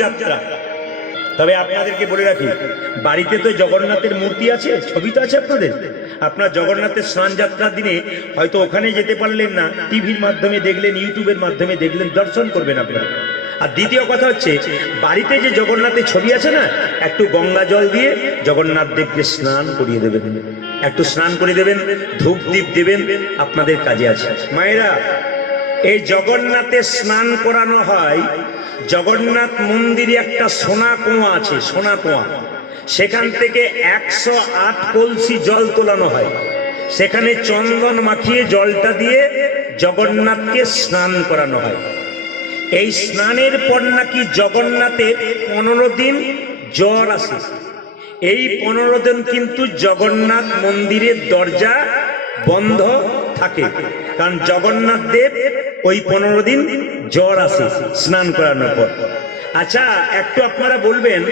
যাত্রা। তবে আপনাদেরকে বলে রাখি, বাড়িতে তো জগন্নাথের মূর্তি আছে, ছবি তো আছে আপনাদের। আপনার জগন্নাথের স্নান যাত্রার দিনে হয়তো ওখানে যেতে পারলেন না, টিভির মাধ্যমে দেখলেন, ইউটিউবের মাধ্যমে দেখলেন, দর্শন করবেন আপনারা। আর দ্বিতীয় কথা হচ্ছে, বাড়িতে যে জগন্নাথের ছবি আছে না, একটু গঙ্গা জল দিয়ে জগন্নাথ দেবকে স্নান করিয়ে দেবেন, একটু স্নান করে দেবেন, ধূপ দীপ দেবেন, আপনাদের কাজে আছে। মায়েরা, এই জগন্নাথের স্নান করানো হয়। জগন্নাথ মন্দিরে একটা সোনা কুয়া আছে, সোনা কুয়া, সেখান থেকে 108 কলসি জল তোলানো হয়। সেখানে চন্দন মাখিয়ে জলটা দিয়ে জগন্নাথকে স্নান করানো হয়। এই স্নানের পর নাকি জগন্নাথের 15 দিন জ্বর আসে। এই 15 দিন কিন্তু জগন্নাথ মন্দিরের দরজা বন্ধ থাকে, কারণ জগন্নাথ দেব ওই 15 দিন জ্বর আসে স্নান করানোর পর। আচ্ছা, একটু আপনারা বলবেন,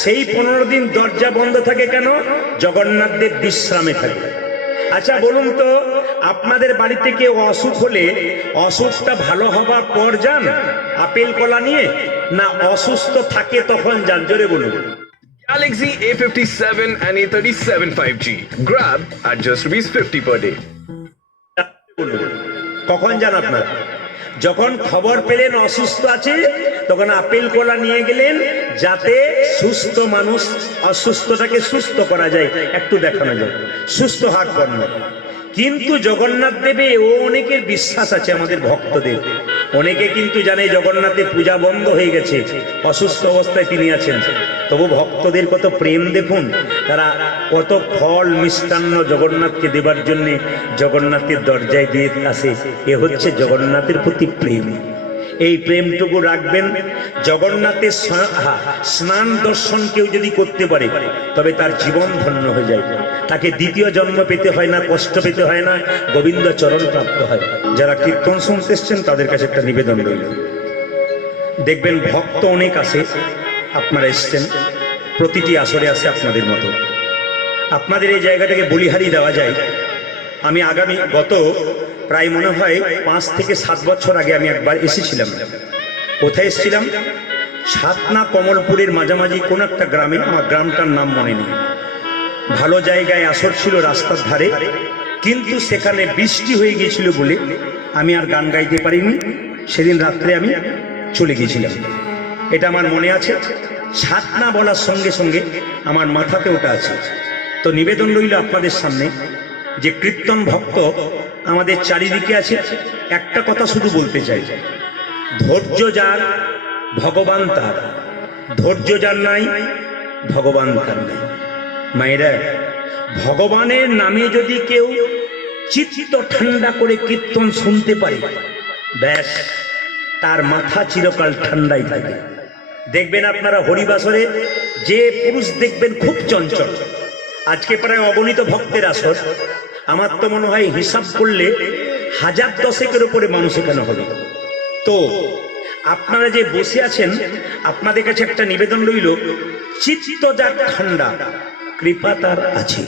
সেই 15 দিন দরজা বন্ধ থাকে কেন? জগন্নাথ দেব বিশ্রামে থাকে। আচ্ছা বলুন তো, আপনাদের বাড়িতে কেউ অসুখ হলে অসুখটা ভালো হবার পর যান আপেল কলা নিয়ে, না অসুস্থ থাকে তখন যান? জোরে বলুন। Galaxy A57 and A37 5G. Grab at just ₹50 per day. কখন যান আপনারা? যখন খবর পেলেন অসুস্থ আছে, তখন আপেল কলা নিয়ে গেলেন, যাতে সুস্থ মানুষ অসুস্থটাকে সুস্থ করা যায়, একটু দেখানো যায়, সুস্থ হাত কর্ম। কিন্তু জগন্নাথ দেবে ও অনেকের বিশ্বাস আছে, আমাদের ভক্তদের অনেকে কিন্তু জানে জগন্নাথের পূজা বন্ধ হয়ে গেছে, অসুস্থ অবস্থায় তিনি আছেন। তবু ভক্তদের কত প্রেম দেখুন, তারা কত ফল মিষ্টান্ন জগন্নাথকে দেবার জন্য জগন্নাথের দরজায় দিয়ে আসে। এ হচ্ছে জগন্নাথের প্রতি প্রেম। এই প্রেমটুকু রাখবেন। জগন্নাথের স্নান দর্শন কেউ যদি করতে পারে, তবে তার জীবন ধন্য হয়ে যায়, তাকে দ্বিতীয় জন্ম পেতে হয় না, কষ্ট পেতে হয় না, গোবিন্দ চরণ প্রাপ্ত হয়। যারা কীর্তন শুনতে এসছেন তাদের কাছে একটা নিবেদন রইল, দেখবেন ভক্ত অনেক আসে, আপনারা এসছেন, প্রতিটি আসরে আসে আপনাদের মতো। আপনাদের এই জায়গাটাকে বলিহারি দেওয়া যায়। আমি গত প্রায় মনে হয় 5 থেকে 7 বছর আগে আমি একবার এসেছিলাম। কোথায় এসেছিলাম? ছাতনা কমলপুরের মাঝামাঝি কোন একটা গ্রামে, আমার গ্রামটার নাম মনে নেই। ভালো জায়গায় আসর ছিল, রাস্তার ধারে, কিন্তু সেখানে বৃষ্টি হয়ে গিয়েছিল বলে আমি আর গান গাইতে পারিনি। সেদিন রাত্রে আমি চলে গিয়েছিলাম, এটা আমার মনে আছে। ছাতনা বলার সঙ্গে সঙ্গে আমার মাথাতে ওটা আছে। তো নিবেদন রইল আপনাদের সামনে, যে কীর্তন ভক্ত আমাদের চারিদিকে আছে, একটা কথা শুধু বলতে চাই, ধৈর্য যার ভগবান তার, ধৈর্য যার নাই ভগবান তার নাই। মায়েরা, ভগবানের নামে যদি কেউ চিত্ত ঠান্ডা করে কীর্তন শুনতে পারে, ব্যাস তার মাথা চিরকাল ঠান্ডাই থাকে। দেখবেন আপনারা হরিবাসরে যে পুরুষ দেখবেন খুব চঞ্চল, আজকে প্রায় অগণিত ভক্তের আসর, আমার তো মনে হয় হিসাব করলে 1000-10 উপরে মানুষ এখানে হবে। তো আপনারা যে বসে আছেন, আপনাদের কাছে একটা নিবেদন রইল, চিত্ত যার ঠান্ডা কৃপা তার আছে,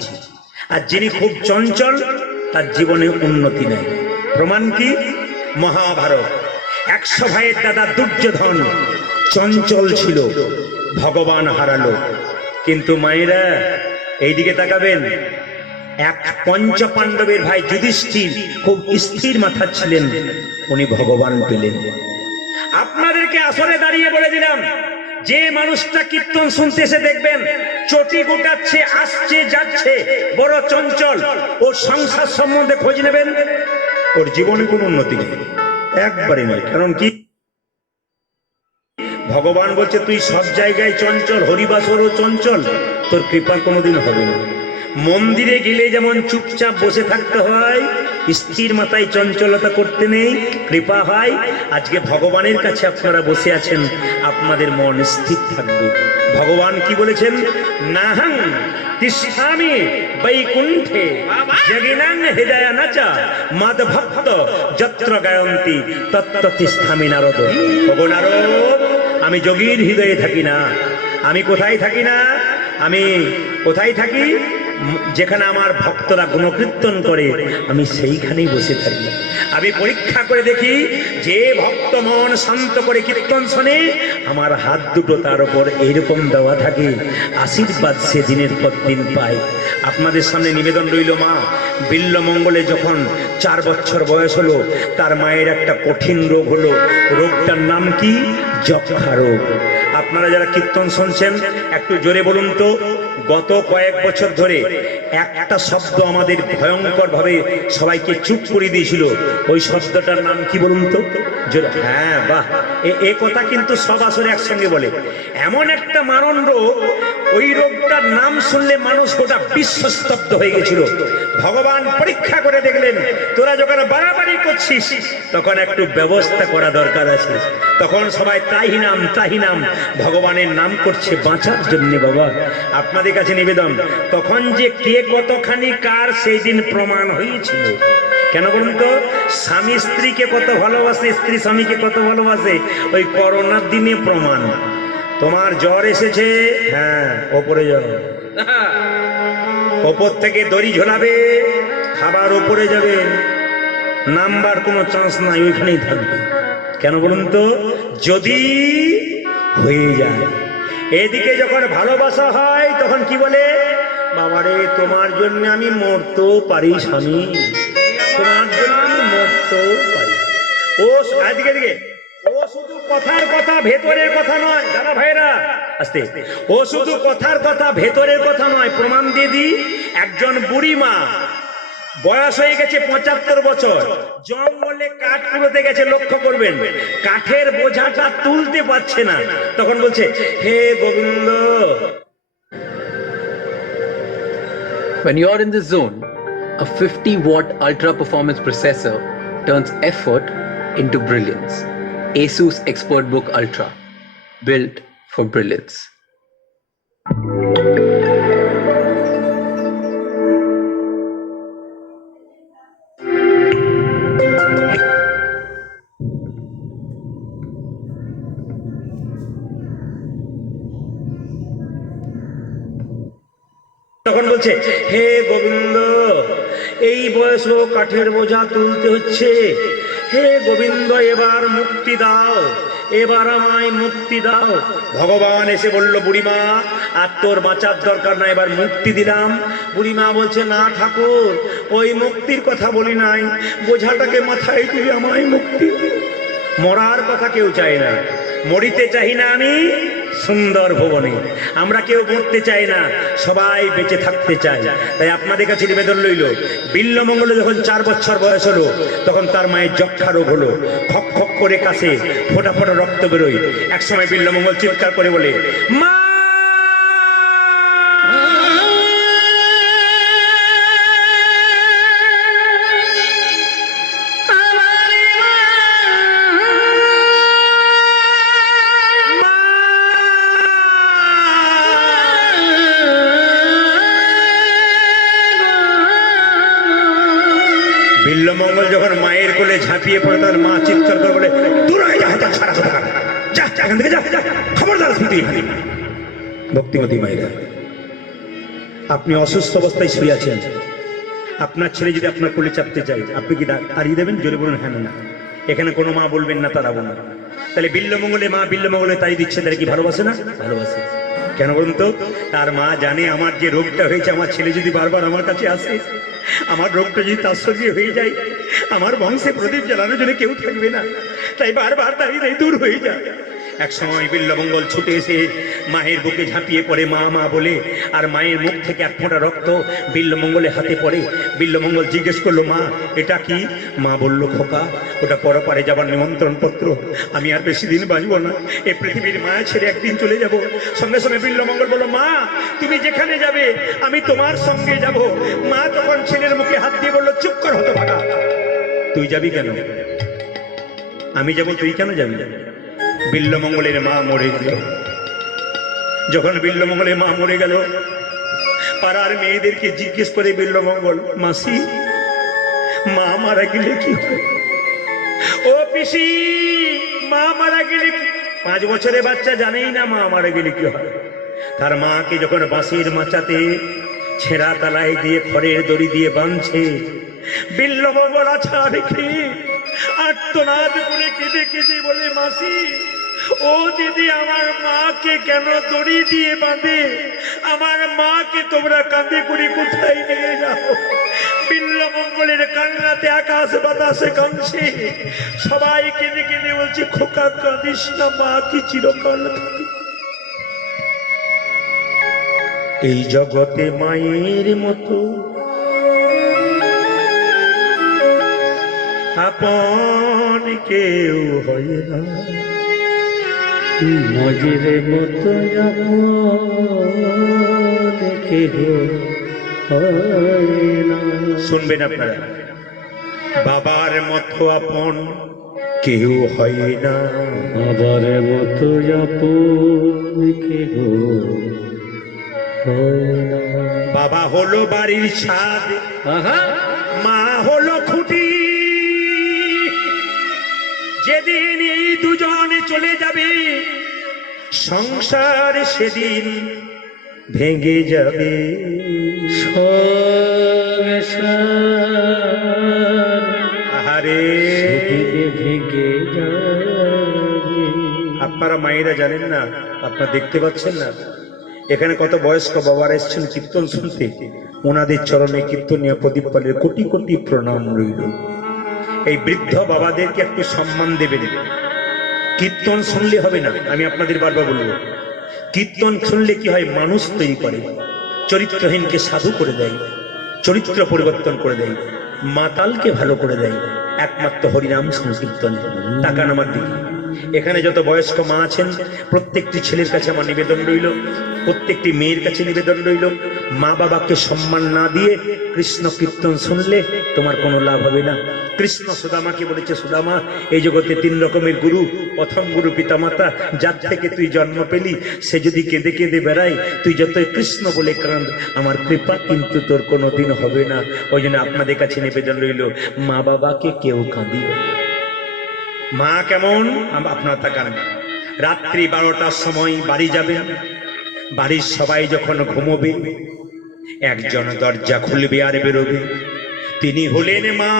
আর যিনি খুব চঞ্চল তার জীবনে উন্নতি নেই। প্রমাণ কি? মহাভারত। 100 ভাইয়ের দাদা দুর্যোধন চঞ্চল ছিল, ভগবান হারালো। কিন্তু মায়েরা এইদিকে তাকাবেন, এক পঞ্চপাণ্ডবের ভাই যুধিষ্ঠির খুব স্থির মাথা ছিলেন, উনি ভগবান পেলেন। আপনাদেরকে আসরে দাঁড়িয়ে বলে দিলাম, যে মানুষটা কীর্তন শুনতে এসে দেখবেন চটি গোটাচ্ছে, আসছে যাচ্ছে, বড় চঞ্চল, ওর সংসার সম্বন্ধে খোঁজ নেবেন, ওর জীবনে কোনো উন্নতি নেই, একবারই নয়। কারণ কি? ভগবান বলছে তুই সব জায়গায় চঞ্চল, হরিবাসরও চঞ্চল, তোর কৃপা কোনোদিন হবে না। মন্দিরে গেলে যেমন চুপচাপ বসে থাকতে হয়, স্থির মাথায় চঞ্চলতা করতে নেই, কৃপা হয়। আজকে ভগবানের কাছে আপনারা বসে আছেন, আপনাদের মন স্থির থাকবে। ভগবান কি বলেছেন? নাহং তিষ্ঠামি বৈকুণ্ঠে জগিনাং হৃদয়ানাচা মাদ ভক্ত যত্র গায়ন্তি তত্র তিষ্ঠামি নারদ। ওগো নারদ, আমি যোগীর হৃদয়ে থাকি না। আমি কোথায় থাকি না? আমি কোথায় থাকি? যেখানে আমার ভক্তরা গুণকীর্তন করে আমি সেইখানেই বসে থাকি। আমি পরীক্ষা করে দেখি যে ভক্ত মন শান্ত করে কীর্তন শোনে আমার হাত দুটো তার উপর এইরকম দেওয়া থাকে, আশীর্বাদ সে দিনের পর দিন পায়। আপনাদের সামনে নিবেদন রইল, মা বিল্লমঙ্গলে যখন 4 বছর বয়স হলো তার মায়ের একটা কঠিন রোগ হলো। রোগটার নাম কি? যক্ষা রোগ। আপনারা যারা কীর্তন শুনছেন একটু জোরে বলুন তো, গত কয়েক বছর ধরে একটা শব্দ আমাদের ভয়ঙ্কর ভাবে সবাইকে চুপ করে দিয়েছিল। ওই শব্দটার নাম কি বলুন তো? হ্যাঁ, বাহ, এ কথা কিন্তু সব আসলে একসঙ্গে বলে। এমন একটা মারণ রোগ, ওই রোগটার নাম শুনলে মানুষ গোটা বিশ্বস্তব্ধ হয়ে গেছিল। ভগবান পরীক্ষা করে দেখলেন তোরা যখন বাড়াবাড়ি করছিস তখন একটু ব্যবস্থা করা দরকার আছে। তখন সবাই ত্রাহি নাম ত্রাহি নাম ভগবানের নাম করছে বাঁচার জন্য। বাবা আপনাদের কাছে নিবেদন, তখন যে কে কতখানি কার সেই দিন প্রমাণ হয়েছিল। কেন বলুন তো? স্বামী স্ত্রীকে কত ভালোবাসে, স্ত্রী স্বামীকে কত ভালোবাসে, ওই করোনার দিনে প্রমাণ। তোমার জ্বর এসেছে, হ্যাঁ ওপরে যাও, ওপর থেকে দড়ি ঝোলাবে, খাবার ওপরে যাবে, নাম্বার কোনো চান্স নাই, ওইখানেই থাকবে। কেন বলুন তো? যদি হয়ে যায়। এদিকে যখন ভালোবাসা হয় তখন কি বলে? বাবারে তোমার জন্য আমি মরতেও পারি স্বামী, তোমার জন্য মরতেও পারি। ও আজকে দিকে ও শুধু কথার কথা, ভেতরের কথা নয় দাদা ভাইরা, আস্তে। ও শুধু কথার কথা, ভেতরের কথা নয়। প্রমাণ দিয়ে দিই, একজন বুড়ি মা বয়স হয়ে গেছে 75 বছর, জঙ্গলে কাঠ কুড়োতে গেছে, লক্ষ্য করবেন কাঠের বোঝাটা তুলতে পারছে না, তখন বলছে হে Govinda. When you're in this zone, a 50-watt ultra-performance processor turns effort into brilliance. ASUS ExpertBook Ultra, built for brilliance. তখন বলছে হে গোবিন্দ, এই বয়সেও কাঠের বোঝা তুলতে হচ্ছে, হে গোবিন্দ এবার মুক্তি দাও, এবার আমায় মুক্তি দাও। ভগবান এসে বলল, বুড়িমা আর তোর বাঁচার দরকার না, এবার মুক্তি দিলাম। বুড়িমা বলছে, না ঠাকুর, ওই মুক্তির কথা বলি নাই, বোঝাটাকে মাথায় তুলে আমায় মুক্তি। মরার কথা কেউ চায় না, মরিতে চাই না আমি সুন্দর ভুবনে। আমরা কেউ মরতে চাই না, সবাই বেঁচে থাকতে চাই। তাই আপনাদের কাছে নিবেদন রইল, বিল্লমঙ্গলে যখন 4 বছর বয়স হলো তখন তার মায়ের যক্ষা রোগ হলো। খক খক করে কাছে ফোটা ফোটা রক্ত বেরোয়। এক সময় বিল্লমঙ্গল চিৎকার করে বলে, মা বিল্লমঙ্গল যখন মায়ের কোলে ঝাঁপিয়ে পড়ে তার মা চিৎকার করে বলে, দূর হয়ে যা, ছাড়া কথা, যা এখান থেকে যা, খবরদার শুনতে। ভক্তিমতী মায়েরা, আপনি অসুস্থ অবস্থায় শুয়ে আছেন, আপনার ছেলে যদি আপনার কোলে চাপতে চায় আপনি কি তাড়িয়ে দেবেন? জোরে বলুন হ্যাঁ না। এখানে কোনো মা বলবেন না তাড়াবো না। তাহলে বিল্লমঙ্গলে মা বিল্লমঙ্গলে তাই দিচ্ছে, তাহলে কি ভালোবাসে না? ভালোবাসে। কেন বলুন তো? তার মা জানে আমার যে রোগটা হয়েছে, আমার ছেলে যদি বারবার আমার কাছে আসে, আমার রোগটা যদি তার সঙ্গে হয়ে যায়, আমার বংশে প্রদীপ জ্বালানোর জন্য কেউ থাকবে না, তাই বারবার দাঁড়িয়ে দূর হয়ে যায়। এক সময় বিল্লমঙ্গল ছুটে এসে মায়ের বুকে ঝাঁপিয়ে পড়ে মা মা বলে, আর মায়ের মুখ থেকে এক ফোঁটা রক্ত বিল্লমঙ্গলের হাতে পড়ে। বিল্লমঙ্গল জিজ্ঞেস করলো, মা এটা কি? মা বলল, খোকা ওটা পরপারে যাবার নিমন্ত্রণ পত্র, আমি আর বেশি দিন বাঁচবো না, এই পৃথিবীর মায়া ছেড়ে একদিন চলে যাব। সঙ্গে সঙ্গে বিল্লমঙ্গল বলল, মা তুমি যেখানে যাবে আমি তোমার সঙ্গে যাব। মা তখন ছেলের মুখে হাত দিয়ে বলল, চুপ কর হতভাগা, তুই যাবি কেন? আমি যাব, তুই কেন যাবি? বিল্লমঙ্গলের মা মরে গেল। যখন বিল্লমঙ্গলের মা মরে গেল, পাড়ার মেয়েদেরকে জিজ্ঞেস করে বিল্লমঙ্গল, মাসি মা মারা গেলে কি হয়? ও পিসি মা মারা গেলে কি? 5 বছরের বাচ্চা জানেই না মা মারা গেলে কি হয়। তার মাকে যখন বাঁশির মাচাতে ছেঁড়া তালাই দিয়ে খড়ের দড়ি দিয়ে বাঁধছে। বিল্লমঙ্গল আছা রেখে আর্তনাদ করে কেঁদে কেঁদে বলে, মাসি ও দিদি, আমার মাকে কেন দড়ি দিয়ে বাঁধে? আমার মাকে তোমরা কাঁদে করে কোথায় নিয়ে যাও? বিল্লমঙ্গলের কান্নাতে আকাশ বাতাসে কাঁদছে। সবাই কেঁদে কেঁদে বলছে, খোকা কাঁদিস না, মা কি চিরকাল থাকে। এই জগতে মায়ের মতো আপন কেউ হয় না, নজির মতো দেখে শুনবেন আপনারা, বাবার মতো আপন কেউ হয় না, আবার মতো কেহ বাবা হলো বাড়ির ছাদ, মা হলো খুঁটি। যেদিন এই দুজনে চলে যাবে, সংসার সেদিন ভেঙে যাবে। আহারে, ভেঙে যাবে। আপনারা মায়েরা জানেন না, আপনারা দেখতে পাচ্ছেন না, এখানে কত বয়স্ক বাবারা এসেছেন কীর্তন শুনতে। ওনাদের চরণে কীর্তনীয় প্রদীপ পালের কোটি কোটি প্রণাম রইল। এই বৃদ্ধ বাবাদেরকে একটু সম্মান দেবেন। কীর্তন শুনলে হবে না, আমি আপনাদের বারবার বলবো, কীর্তন শুনলে কি হয়, মানুষ তৈরি করে, চরিত্রহীনকে সাধু করে দেয়, চরিত্র পরিবর্তন করে দেয়, মাতালকে ভালো করে দেয় একমাত্র হরিনাম সংকীর্তন। তাকান আমার দিকে, এখানে যত বয়স্ক মা আছেন, প্রত্যেকটি ছেলের কাছে আমার নিবেদন রইল, প্রত্যেকটি মেয়ের কাছে নিবেদন রইল, মা বাবাকে সম্মান না দিয়ে কৃষ্ণ কীর্তন শুনলে তোমার কোনো লাভ হবে না। কৃষ্ণ সুদামাকে বলেছে, সুদামা, এই জগতে 3 রকমের গুরু। প্রথম গুরু পিতামাতা, যার থেকে তুই জন্ম পেলি, সে যদি কেঁদে কেঁদে বেড়ায়, তুই যতই কৃষ্ণ বলে কাঁদ, আমার কৃপা কিন্তু তোর কোনোদিন হবে না। ওই জন্য আপনাদের কাছে নিবেদন রইল, মা বাবাকে কেউ কাঁদিও। মা কেমন আপনারা তাকান, রাত্রি 12টার সময় বাড়ি যাবেন, বাড়ির সবাই যখন ঘুমোবে, একজন দরজা খুলবে আর বেরোবে, তিনি হলেন মা।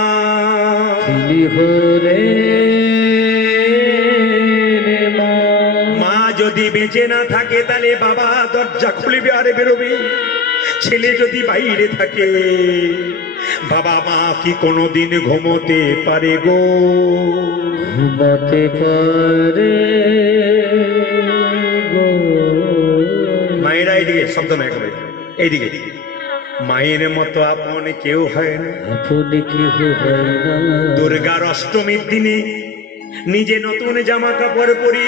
মা যদি বেঁচে না থাকে, তাহলে বাবা দরজা খুলবে আর বেরোবে। ছেলে যদি বাইরে থাকে, বাবা মা কি কোনোদিন ঘুমোতে পারে গো? ঘুমাতে পারে গো। মায়েরা এইদিকে, শব্দ না একেবারে এইদিকে, মায়ের মতো আপন কেউ হয় না। আপনি কেহ হয় না। দুর্গার অষ্টমীর দিনে নিজে নতুন জামা কাপড় পরি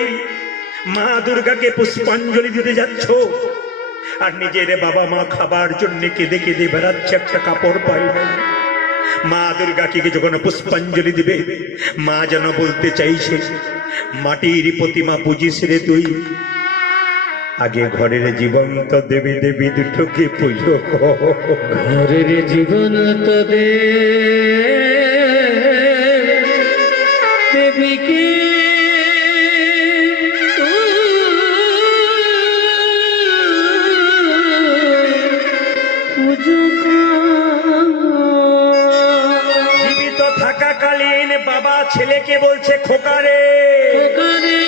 মা দুর্গাকে পুষ্পাঞ্জলি দিতে যাচ্ছ, আর নিজের বাবা মা খাবার জন্য কেঁদে কেঁদে বেড়াচ্ছে, একটা কাপড় পায় না। মা দুর্গাকে যখন পুষ্পাঞ্জলি দিবে, মা যেন বলতে চাইছে, মাটির প্রতিমা পুজিস রে তুই, আগে ঘরের জীবন্ত দেবী দেবী দুটোকে পুজো কর। ঘরের জীবন তো দে দেবীকে পুজো জীবিত থাকাকালীন বাবা ছেলেকে বলছে, খোকারে, করে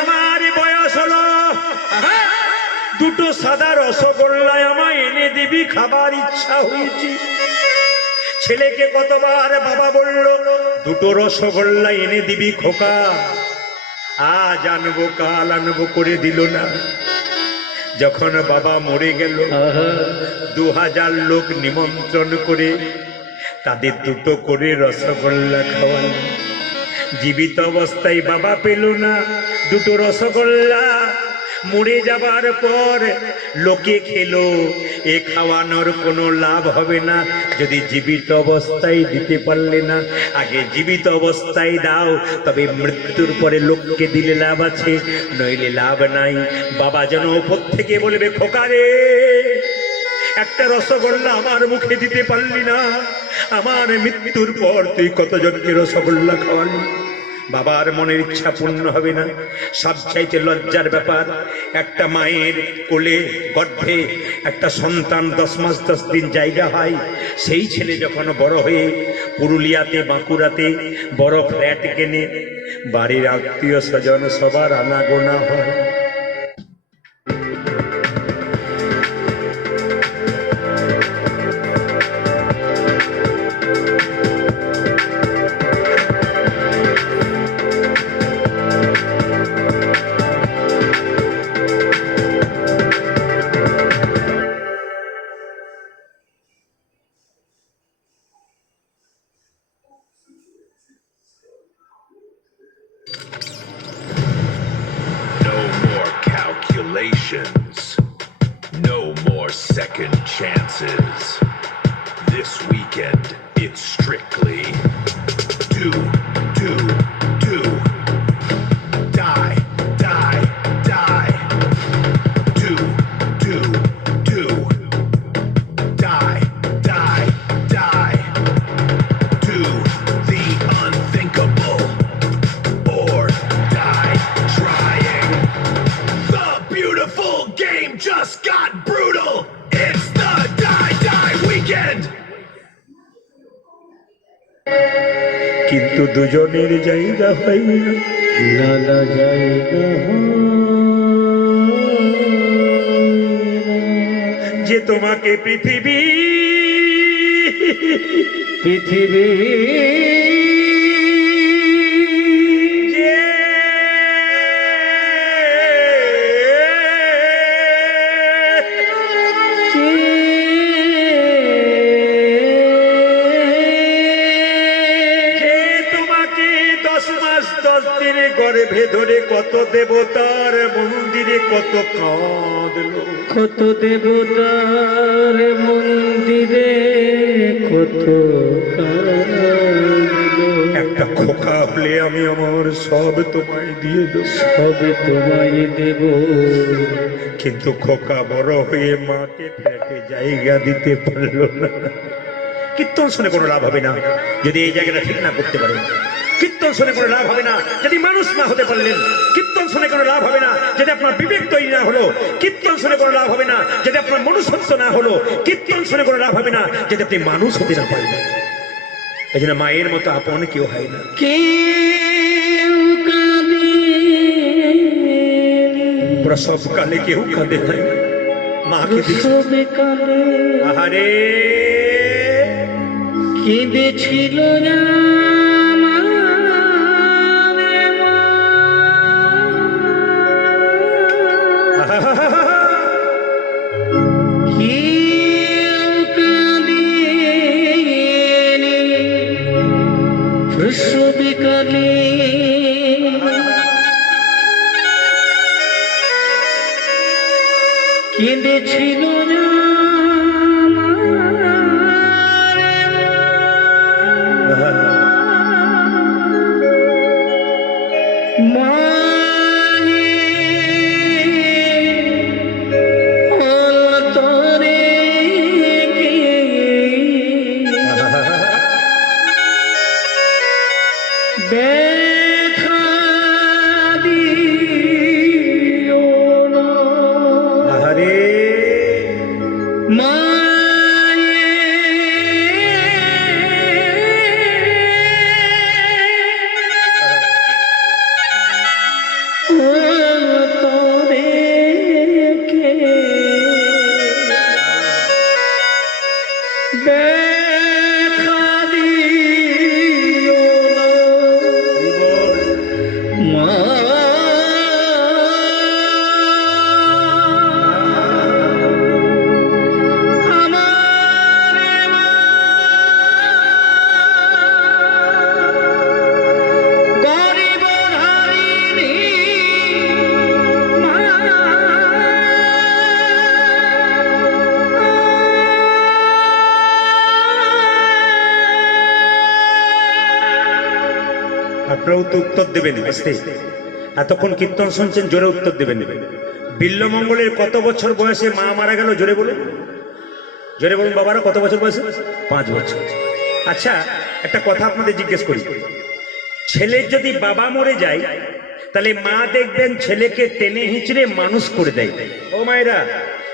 আমার বয়স হলো, দুটো সাদা রসগোল্লা আমায় এনে দিবি, খাবার ইচ্ছা হয়েছে। ছেলেকে কতবার বাবা বলল, দুটো রসগোল্লা এনে দিবি খোকা, আজ আনবো কাল আনবো করে দিল না। যখন বাবা মরে গেল, 2000 লোক নিমন্ত্রণ করে তাদের দুটো করে রসগোল্লা খাওয়াল। জীবিত অবস্থায় বাবা পেল না দুটো রসগোল্লা, মরে যাবার পর লোকে খেলো, এ খাওয়ানোর কোনো লাভ হবে না যদি জীবিত অবস্থায় দিতে পারলে না। আগে জীবিত অবস্থায় দাও, তবে মৃত্যুর পরে লোককে দিলে লাভ আছে, নইলে লাভ নাই। বাবা যেন উপর থেকে বলবে, খোকারে, একটা রসগোল্লা আমার মুখে দিতে পারলি না, আমার মৃত্যুর পর তুই কতজনকে রসগোল্লা খাওয়ালি? বাবার মনের ইচ্ছা পূর্ণ হবে না। সবচাইতে লজ্জার ব্যাপার, একটা মায়ের কোলে গর্ভে একটা সন্তান 10 মাস 10 দিন জায়গা হয়, সেই ছেলে যখন বড় হয়ে পুরুলিয়াতে বাঁকুড়াতে বড় ফ্ল্যাট কেনে, বাড়ির আত্মীয় স্বজন সবার আনাগোনা হয়। No more calculations. No more second chances. This weekend, it's strictly do, do, do. Die, die, die. Do, do, do. Die, die, die. Do the unthinkable or die trying. The beautiful game just got brutal. It's the Die Die Weekend. কিন্তু দুজনের জায়গা হয় না। নানা জায়গা যে তোমাকে পৃথিবী পৃথিবী যে যে তোমাকে 10 মাস 10 দিন গর্ভে ধরে কত দেবতার মন্দিরে কত কাঁদলো, কত দেবতার মন্দিরে কত কাঁদলো। একটা খোকা হলে আমি আমার সব তোমায় দিয়ে দেব। সব তোমায় দেব। কিন্তু খোকা বড় হয়ে মাকে ফ্ল্যাটে জায়গা দিতে পারলো না। কীর্তন শুনে কোনো লাভ হবে না যদি এই জায়গাটা ঠিক না করতে পারেন। কীর্তন শুনে কোনো লাভ হবে না যদি মানুষ না হতে পারলেন। কীর্তন শুনে কোনো লাভ হবে না যদি আপনার বিবেক তৈরি না হলো। কীর্তন শুনে কোনো লাভ হবে না যদি আপনার মনুষ্যত্ব না হলো। কীর্তন শুনে কোনো লাভ হবে না যদি আপনি মানুষ হতে না পারবেন। এই জন্য মায়ের মতো আপন কেউ হয় না। কেউ কাঁদে প্রসব কালে কেউ কাঁদে নাই, মাকে দেখে। সবে কালে আহারে কেঁদেছিল না প্রসবকালে কেঁদেছিল না দেখা দিও না আহারে দেখা দিও না মা। আপনারাও তো উত্তর দেবেন আস্তে। এতক্ষণ কীর্তন শুনছেন, জোরে উত্তর দেবেন। বিল্লমঙ্গলের কত বছর বয়সে মা মারা গেল? জোরে বলুন, জোরে বলুন বাবারা, কত বছর বয়সে? 5 বছর। আচ্ছা, একটা কথা আপনাদের জিজ্ঞেস করি, ছেলের যদি বাবা মরে যায় তাহলে মা দেখবেন ছেলেকে টেনে হিঁচড়ে মানুষ করে দেয়। ও মায়েরা,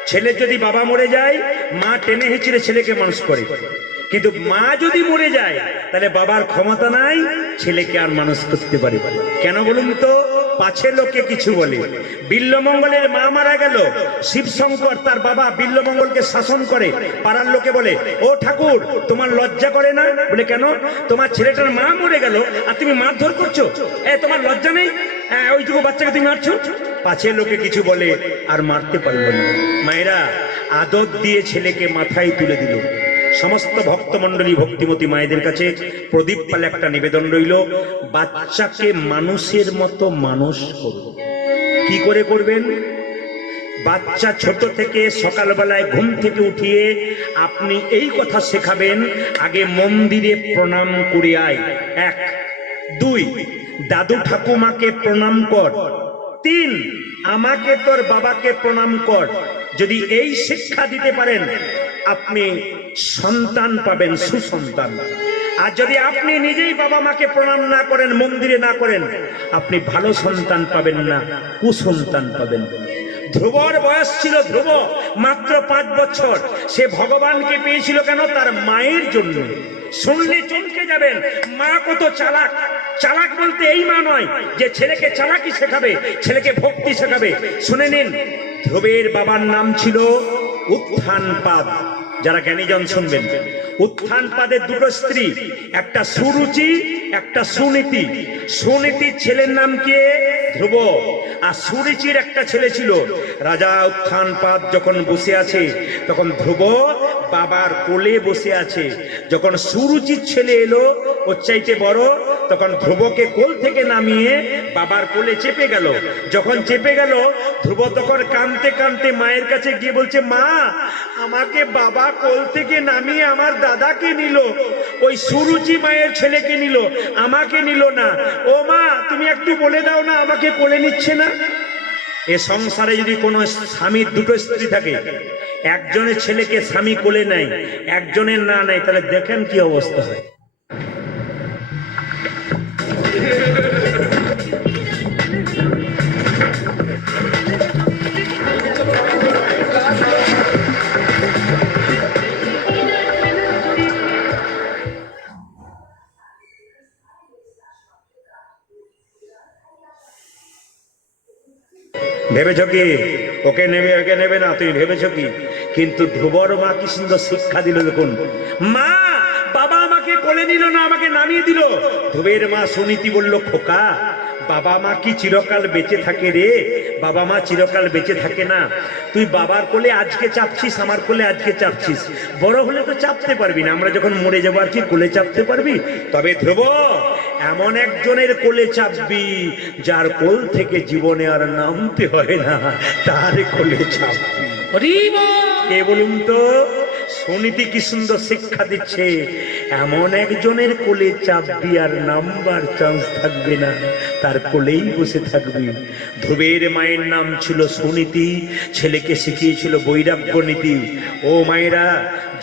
ছেলের যদি বাবা মরে যায় মা টেনে হিঁচড়ে ছেলেকে মানুষ করে, কিন্তু মা যদি মরে যায় তাহলে বাবার ক্ষমতা নাই ছেলেকে আর মানুষ করতে পারে। কেন বলুন তো? পাছে লোকে কিছু বলে। বিল্লমঙ্গলের মা মারা গেল, শিবশঙ্কর তার বাবা বিল্লমঙ্গলকে শাসন করে। পাড়ার লোকে বলে, ও ঠাকুর তোমার লজ্জা করে না? বলে কেন? তোমার ছেলেটার মা মরে গেল আর তুমি মারধর করছো, তোমার লজ্জা নেই? ওইটুকু বাচ্চাকে তুমি মারছো। পাছে লোকে কিছু বলে আর মারতে পারল না। মায়েরা আদর দিয়ে ছেলেকে মাথায় তুলে দিল। সমস্ত ভক্তমণ্ডলী ভক্তিমতী মায়েদের কাছে প্রদীপ পালে একটা নিবেদন রইল, বাচ্চাকে মানুষের মতো মানুষ করুন। কি করে করবেন? বাচ্চা ছোট থেকে সকালবেলায় ঘুম থেকে উঠিয়ে আপনি এই কথা শেখাবেন, আগে মন্দিরে প্রণাম করে আয়, 1। 2, দাদু ঠাকুমাকে প্রণাম কর। 3, আমাকে তোর বাবাকে প্রণাম কর। যদি এই শিক্ষা দিতে পারেন আপনি সন্তান পাবেন, সুসন্তান। আর যদি আপনি নিজেই বাবা মাকে প্রণাম না করেন, মন্দিরে না করেন, আপনি ভালো সন্তান পাবেন না, কুসন্তান পাবেন। ধ্রুবর বয়স ছিল, ধ্রুব মাত্র 5 বছর। সে ভগবানকে পেয়েছিল কেন? তার মায়ের জন্য। শুনলে চমকে যাবেন, মা কত চালাক। চালাক বলতে এই মা নয় যে ছেলেকে চালাকি শেখাবে, ছেলেকে ভক্তি শেখাবে। শুনে নিন, ধ্রুবের বাবার নাম ছিল উত্থানপাদ। যারা জ্ঞানীজন শুনবেন, উত্থানপাদের 2টো স্ত্রী, একটা সুরুচি একটা সুনীতি। সুনীতির ছেলের নাম কি? ধ্রুব। আর সুরুচির একটা ছেলে ছিল। রাজা উত্থানপাদ যখন বসে আছে তখন ধ্রুব বাবার কোলে বসে আছে। যখন সুরুচির ছেলে এলো, ওর চাইতে বড়, তখন ধ্রুবকে কোল থেকে নামিয়ে বাবার কোলে চেপে গেল। যখন চেপে গেল, ধ্রুব তখন কাঁদতে কাঁদতে মায়ের কাছে গিয়ে বলছে, মা আমাকে বাবা কোল থেকে নামিয়ে আমার দাদাকে নিল, ওই সুরুচি মায়ের ছেলেকে নিল, আমাকে নিল না। ও মা তুমি একটু বলে দাও না আমাকে কোলে নিচ্ছে না। এ সংসারে যদি কোনো স্বামীর 2টো স্ত্রী থাকে, একজনের ছেলেকে স্বামী কোলে নেয়, একজনের না নেয়, তাহলে দেখেন কি অবস্থা হয়। ভেবেছ কি ওকে নেবে ওকে নেবে না? তুমি ভেবেছ কি? কিন্তু ধ্রুবর মা কি সুন্দর শিক্ষা দিল দেখুন। মা বাবা আমাকে কোলে নিল না, আমাকে নামিয়ে দিল। ধ্রুবের মা সুনীতি বলল, খোকা বাবা মা কি চিরকাল বেঁচে থাকে রে? বাবা মা চিরকাল বেঁচে থাকে না। তুই বাবার কোলে আজকে চাপছিস, আমার কোলে আজকে চাপছিস, বড় হলে তো চাপতে পারবি না। আমরা যখন মরে যাবো আর কি কোলে চাপতে পারবি? তবে ধ্রুব এমন একজনের কোলে চাপবি যার কোল থেকে জীবনে আর নামতে হয় না, তার কোলে চাপবি। কে বলুন তো? সুনীতি কি সুন্দর শিক্ষা দিচ্ছে। এমন একজনের কোলে চাপবি আর নামবার চান্স থাকবে না, তার কোলেই বসে থাকবি। ধ্রুবের মায়ের নাম ছিল সুনীতি, ছেলেকে শিখিয়েছিল বৈরাগ্য নীতি। ও মায়েরা,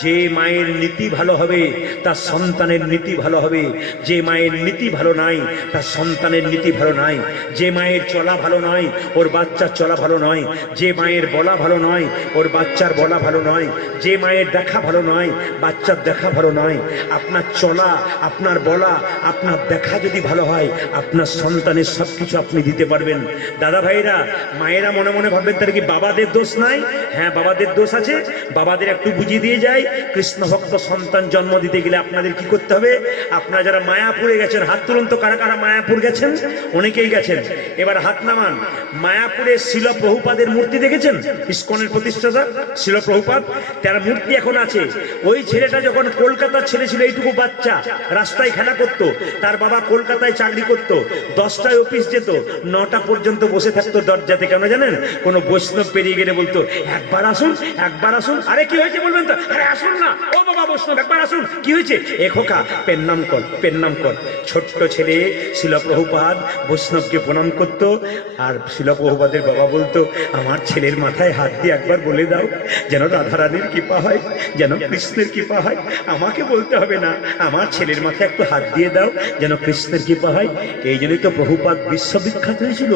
যে মায়ের নীতি ভালো হবে তার সন্তানের নীতি ভালো হবে। যে মায়ের নীতি ভালো নাই তার সন্তানের নীতি ভালো নাই। যে মায়ের চলা ভালো নয় ওর বাচ্চার চলা ভালো নয়। যে মায়ের বলা ভালো নয় ওর বাচ্চার বলা ভালো নয়। যে মায়ের দেখা ভালো নয় বাচ্চার দেখা ভালো নয়। আপনার চলা, আপনার বলা, আপনার দেখা যদি ভালো হয়, আপনার সন্তানের সবকিছু আপনি দিতে পারবেন। দাদা ভাইরা, মায়েরা মনে মনে ভাববেন তার কি বাবাদের দোষ নাই? হ্যাঁ, বাবাদের দোষ আছে। বাবাদের একটু বুঝিয়ে দিয়ে যায়। কৃষ্ণ ভক্ত সন্তান জন্ম দিতে গেলে আপনাদের কি করতে হবে? আপনারা যারা মায়াপুরে গেছেন হাত তুলুন তো, কারা কারা মায়াপুর গেছেন? অনেকেই গেছেন। এবার হাত নামান। মায়াপুরে শিল প্রভুপাদের মূর্তি দেখেছেন? ইস্কনের প্রতিষ্ঠাতা শিল প্রভুপাদ, তার মূর্তি এখন আছে। ওই ছেলেটা যখন কলকাতার ছেলে ছিল, এইটুকু বাচ্চা, রাস্তায় খেলা করত, তার বাবা কলকাতায় চাকরি করত। 10 10টায় অফিস যেত, 9টা পর্যন্ত বসে থাকতো দরজাতে। কেন জানেন? কোনো বৈষ্ণব পেরিয়ে গেলে বলতো, একবার আসুন, একবার আসুন। আরে কি হয়েছে বলবেন তো? আরে আসুন না, ও বাবা বৈষ্ণব, একবার আসুন। কি হয়েছে? এ খোকা, পেন্নাম কর, পেন্নাম কর। ছোট্ট ছেলে শিল প্রভুপাদ বৈষ্ণবকে প্রণাম করতো, আর শিল প্রভুপাদের বাবা বলতো, আমার ছেলের মাথায় হাত দিয়ে একবার বলে দাও, যেন রাধারানীর কৃপা হয়, যেন কৃষ্ণের কৃপা হয়। আমাকে বলতে হবে না, আমার ছেলের মাথায় একটু হাত দিয়ে দাও, যেন কৃষ্ণের কৃপা হয়। এই জন্যই তো প্রভুপাদ বিশ্ববিখ্যাত হয়েছিল।